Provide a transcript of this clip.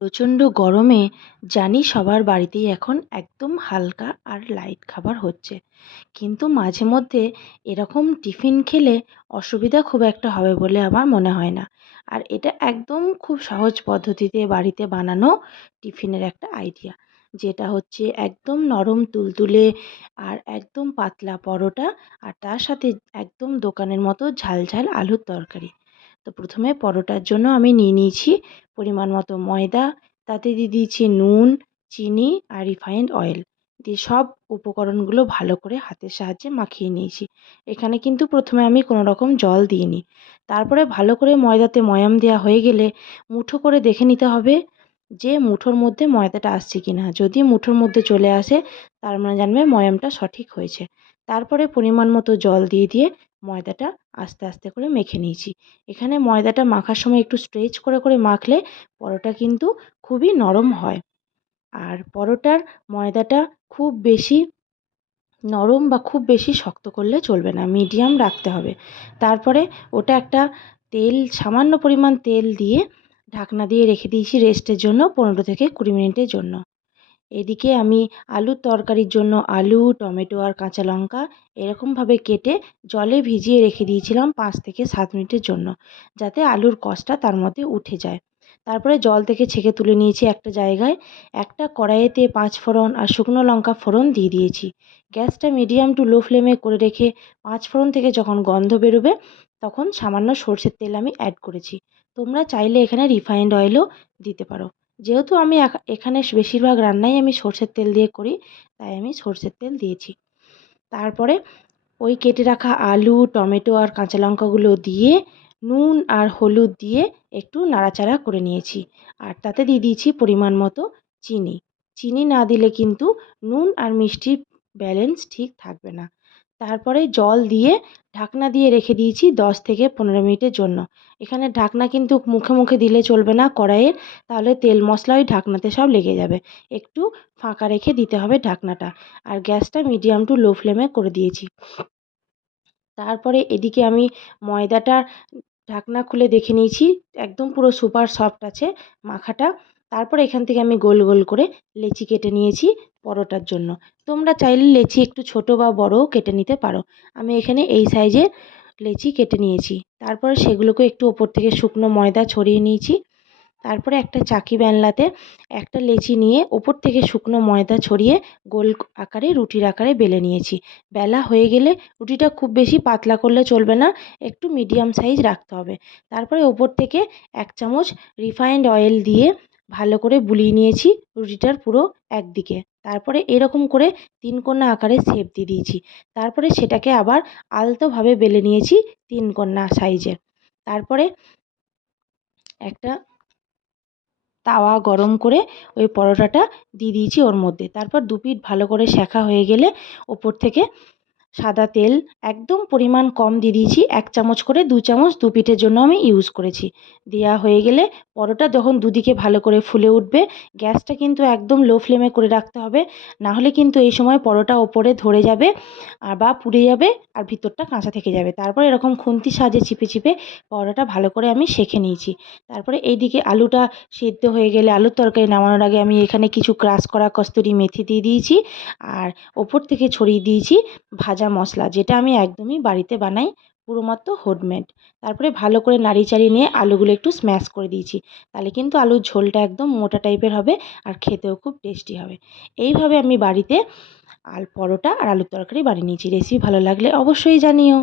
প্রচণ্ড গরমে জানি সবার বাড়িতেই এখন একদম হালকা আর লাইট খাবার হচ্ছে, কিন্তু মাঝে মধ্যে এরকম টিফিন খেলে অসুবিধা খুব একটা হবে বলে আমার মনে হয় না। আর এটা একদম খুব সহজ পদ্ধতিতে বাড়িতে বানানো টিফিনের একটা আইডিয়া, যেটা হচ্ছে একদম নরম তুলতুলে আর একদম পাতলা পরোটা, আর তার সাথে একদম দোকানের মতো ঝাল ঝাল আলুর তরকারি। তো প্রথমে পরোটার জন্য আমি নিয়ে নিয়েছি পরিমাণ মতো ময়দা, তাতে দিয়ে দিয়েছি নুন, চিনি আর রিফাইন্ড অয়েল দিয়ে সব উপকরণগুলো ভালো করে হাতের সাহায্যে মাখিয়ে নিয়েছি। এখানে কিন্তু প্রথমে আমি কোনো রকম জল দিইনি। তারপরে ভালো করে ময়দাতে ময়াম দেওয়া হয়ে গেলে মুঠো করে দেখে নিতে হবে যে মুঠোর মধ্যে ময়দাটা আসছে কিনা। যদি মুঠোর মধ্যে চলে আসে তার মানে জানবে ময়ামটা সঠিক হয়েছে। তারপরে পরিমাণ মতো জল দিয়ে দিয়ে ময়দাটা আস্তে আস্তে করে মেখে নিয়েছি। এখানে ময়দাটা মাখার সময় একটু স্ট্রেচ করে করে মাখলে পরোটা কিন্তু খুবই নরম হয়। আর পরোটার ময়দাটা খুব বেশি নরম বা খুব বেশি শক্ত করলে চলবে না, মিডিয়াম রাখতে হবে। তারপরে ওটা একটা সামান্য পরিমাণ তেল দিয়ে ঢাকনা দিয়ে রেখে দিয়েছি রেস্টের জন্য 15 থেকে 20 মিনিটের জন্য। এদিকে আমি আলুর তরকারির জন্য আলু, টমেটো আর কাঁচা লঙ্কা এরকমভাবে কেটে জলে ভিজিয়ে রেখে দিয়েছিলাম 5 থেকে 7 মিনিটের জন্য, যাতে আলুর কষটা তার মধ্যে উঠে যায়। তারপরে জল থেকে ছেঁকে তুলে নিয়েছি একটা জায়গায়। একটা কড়াইতে 5 ফোড়ন আর শুকনো লঙ্কা ফোড়ন দিয়ে দিয়েছি। গ্যাসটা মিডিয়াম টু লো ফ্লেমে করে রেখে 5 ফোড়ন থেকে যখন গন্ধ বেরোবে তখন সামান্য সরষের তেল আমি অ্যাড করেছি। তোমরা চাইলে এখানে রিফাইন্ড অয়েলও দিতে পারো। যেহেতু আমি এখানে বেশিরভাগ রান্নাই আমি সরষের তেল দিয়ে করি, তাই আমি সরষের তেল দিয়েছি। তারপরে ওই কেটে রাখা আলু, টমেটো আর কাঁচা লঙ্কাগুলো দিয়ে নুন আর হলুদ দিয়ে একটু নাড়াচাড়া করে নিয়েছি। আর তাতে দিয়ে দিয়েছি পরিমাণ মতো চিনি। চিনি না দিলে কিন্তু নুন আর মিষ্টির ব্যালেন্স ঠিক থাকবে না। তারপরে জল দিয়ে ঢাকনা দিয়ে রেখে দিয়েছি 10 থেকে 15 মিনিটের জন্য। এখানে ঢাকনা কিন্তু মুখে মুখে দিলে চলবে না কড়াইয়ের, তাহলে তেল মশলা ওই ঢাকনাতে সব লেগে যাবে। একটু ফাঁকা রেখে দিতে হবে ঢাকনাটা। আর গ্যাসটা মিডিয়াম টু লো ফ্লেমে করে দিয়েছি। তারপরে এদিকে আমি ময়দাটার ঢাকনা খুলে দেখে নিয়েছি, একদম পুরো সুপার সফট আছে মাখাটা। তারপরে এখান থেকে আমি গোল গোল করে লেচি কেটে নিয়েছি পরোটার জন্য। তোমরা চাইলে লেচি একটু ছোট বা বড়ও কেটে নিতে পারো। আমি এখানে এই সাইজের লেচি কেটে নিয়েছি। তারপরে সেগুলোকে একটু ওপর থেকে শুকনো ময়দা ছড়িয়ে নিয়েছি। তারপরে একটা চাকি বেলনাতে একটা লেচি নিয়ে ওপর থেকে শুকনো ময়দা ছড়িয়ে গোল আকারে রুটির আকারে বেলে নিয়েছি। বেলা হয়ে গেলে রুটিটা খুব বেশি পাতলা করলে চলবে না, একটু মিডিয়াম সাইজ রাখতে হবে। তারপরে ওপর থেকে 1 চামচ রিফাইন্ড অয়েল দিয়ে ভালো করে বুলিয়ে নিয়েছি রুটিটার পুরো একদিকে। তারপরে এরকম করে 3 কোণা আকারে শেপ দিয়ে দিয়েছি। তারপরে সেটাকে আবার আলতোভাবে বেলে নিয়েছি 3 কোণা সাইজের। তারপরে একটা তাওয়া গরম করে ওই পরোটাটা দিয়ে দিয়েছি ওর মধ্যে। তারপর দুপিঠ ভালো করে সেঁকা হয়ে গেলে ওপর থেকে সাদা তেল একদম পরিমাণ কম দিয়ে দিয়েছি। 1 চামচ করে 2 চামচ দুপিঠের জন্য আমি ইউজ করেছি। দেওয়া হয়ে গেলে পরোটা যখন দুদিকে ভালো করে ফুলে উঠবে, গ্যাসটা কিন্তু একদম লো ফ্লেমে করে রাখতে হবে, না হলে কিন্তু এই সময় পরোটা ওপরে ধরে যাবে বা পুড়ে যাবে আর ভিতরটা কাঁচা থেকে যাবে। তারপর এরকম খুন্তির সাহায্যে চিপে চিপে পরোটা ভালো করে আমি সেঁকে নিয়েছি। তারপরে এইদিকে আলুটা সেদ্ধ হয়ে গেলে আলুর তরকারি নামানোর আগে আমি এখানে কিছু ক্রাশ করা কস্তুরি মেথি দিয়ে দিয়েছি আর ওপর থেকে ছড়িয়ে দিয়েছি ভাজা মশলা, যেটা আমি একদমই বাড়িতে বানাই, পুরোমাত্র হোমমেড। তারপরে ভালো করে নাড়িয়ে চাড়িয়ে নিয়ে আলুগুলো একটু স্ম্যাশ করে দিয়েছি, তাহলে কিন্তু আলুর ঝোলটা একদম মোটা টাইপের হবে আর খেতেও খুব টেস্টি হবে। এইভাবে আমি বাড়িতে পরোটা আর আলুর তরকারি বানিয়ে নিয়েছি। রেসিপি ভালো লাগলে অবশ্যই জানিও।